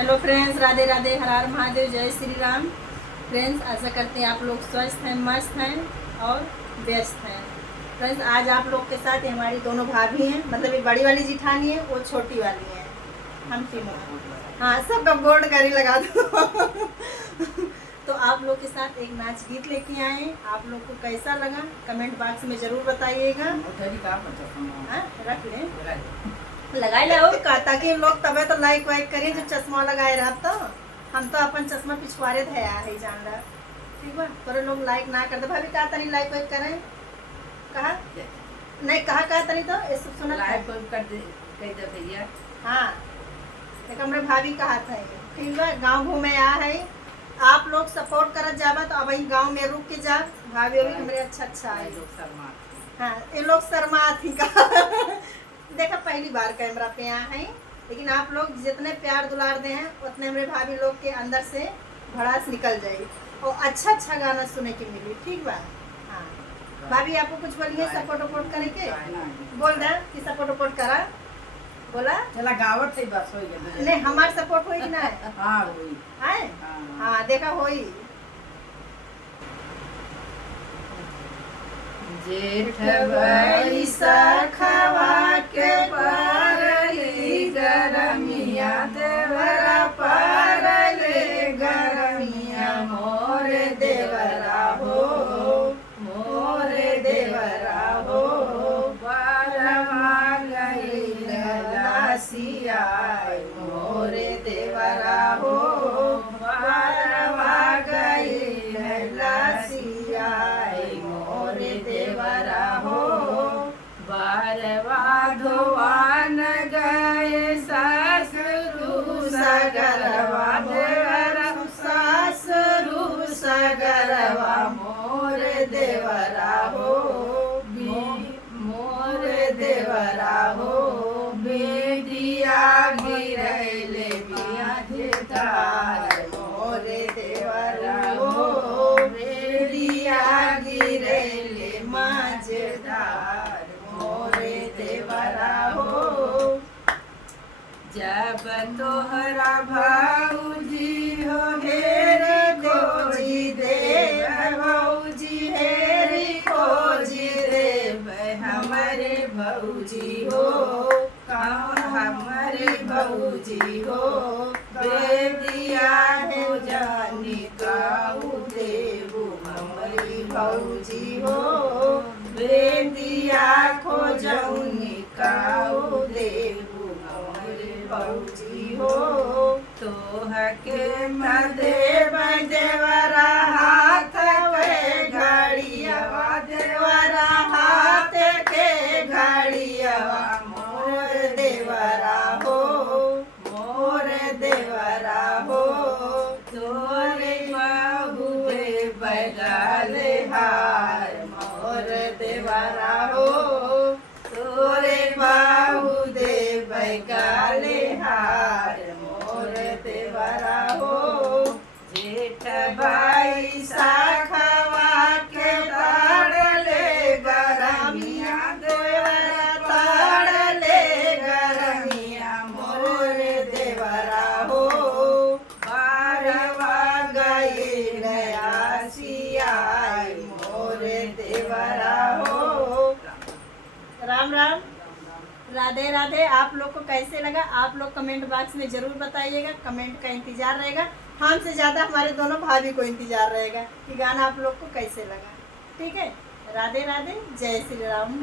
Hello friends, Radhe Radhe, हर हर महादेव, जय Shri Ram. Friends, आशा करते हैं आप लोग स्वस्थ हैं, मस्त हैं और व्यस्त हैं। फ्रेंड्स, आज आप लोग के साथ हमारी दोनों भाभी हैं, मतलब ये बड़ी वाली जिठानी है, वो छोटी वाली है, हम तीनों हैं। हाँ, सबका बोर्ड करी लगा दो। तो आप लोग के साथ एक नाच गीत लेके आए हैं। आप लोग को कैसा लगा कमेंट बॉक्स में ज़रूर बताइएगा। हाँ, रख लें, लगाए लो का, ताकि लोग तबे तो लाइक वाइक करिए जब चश्मा लगाए रहा। तो हम तो अपन चश्मा पिछवाड़े थे है जान रहा, ठीक बा। पर लोग लाइक ना करते भाभी, कहा तनी लाइक वाइक करें, कहा नहीं, कहा तनी तो ये सब सुना लाइक कर दे भैया। हाँ, देखो हमरे भाभी कहा था, ठीक बा। गाँव घूमे आ है, आप लोग सपोर्ट करत जाबा तो अब गाँव में रुक के जा। भाभी अभी हमरे अच्छा है। हाँ, ये लोग शर्मा थी का। देखा पहली बार कैमरा पे आए हैं, लेकिन आप लोग जितने प्यार दुलार दे हैं उतने हमारे भाभी लोग के अंदर से भड़ास निकल जाएगी और अच्छा गाना सुने के मिली, ठीक बा। हाँ भाभी, आपको कुछ बोलिए, सपोर्ट वपोर्ट करे के बोल दे कि सपोर्ट वपोर्ट करा, बोला चला गावत से बस हो गया। नहीं, हमार सपोर्ट होई कि ना है? हाँ होई है। हाँ, देखा होई। जेठ बैसाखवा के पारली गरमिया देवरा पारले गरमिया मोर देवरा हो, मोर देवरा हो। बारवा गईल लासिया मोर देवरा हो, बारवा गईल लासिया मोर देवरा हो। बारवा धोवान गए सासुरु सगरवा देवरा, सासुरु सगरवा मोर देवरा हो, मोर देवरा हो। बेदिया गिरैले माझदार मोर देवरा हो, बेदिया गिरैले माझदार मोर देवरा हो। जब तोहरा भाऊजी हो हेरे खोजी देव, भाऊजी हेरी खोजी देव, हमारे भाऊजी हो, कौन हमारे भाऊजी हो। बेदिया हो जानी काऊ देव हमारी भाऊजी हो, बेदिया खो जाऊनी काऊ देव हमारे भाऊजी हो। तोह के मदे देवरा हाथ वे घड़ियावा, देवरा हाथ के घड़ियावा मोर देवरा हो, मोर देवरा हो। तोरे बाहुए बगाले हार मोर देवरा हो, तोरे बाहु दे बगाले हार मोर देवरा हो। जेठ बाई साखवा के ताड़ले गरमिया देवरा, ताड़ले गरमिया मोर देवरा हो। बारवा गईल आसिया मोर देवरा हो। राम राम, राधे राधे। आप लोग को कैसे लगा आप लोग कमेंट बॉक्स में ज़रूर बताइएगा। कमेंट का इंतज़ार रहेगा, हमसे ज़्यादा हमारे दोनों भाभी को इंतज़ार रहेगा कि गाना आप लोग को कैसे लगा। ठीक है, राधे राधे, जय श्री राम।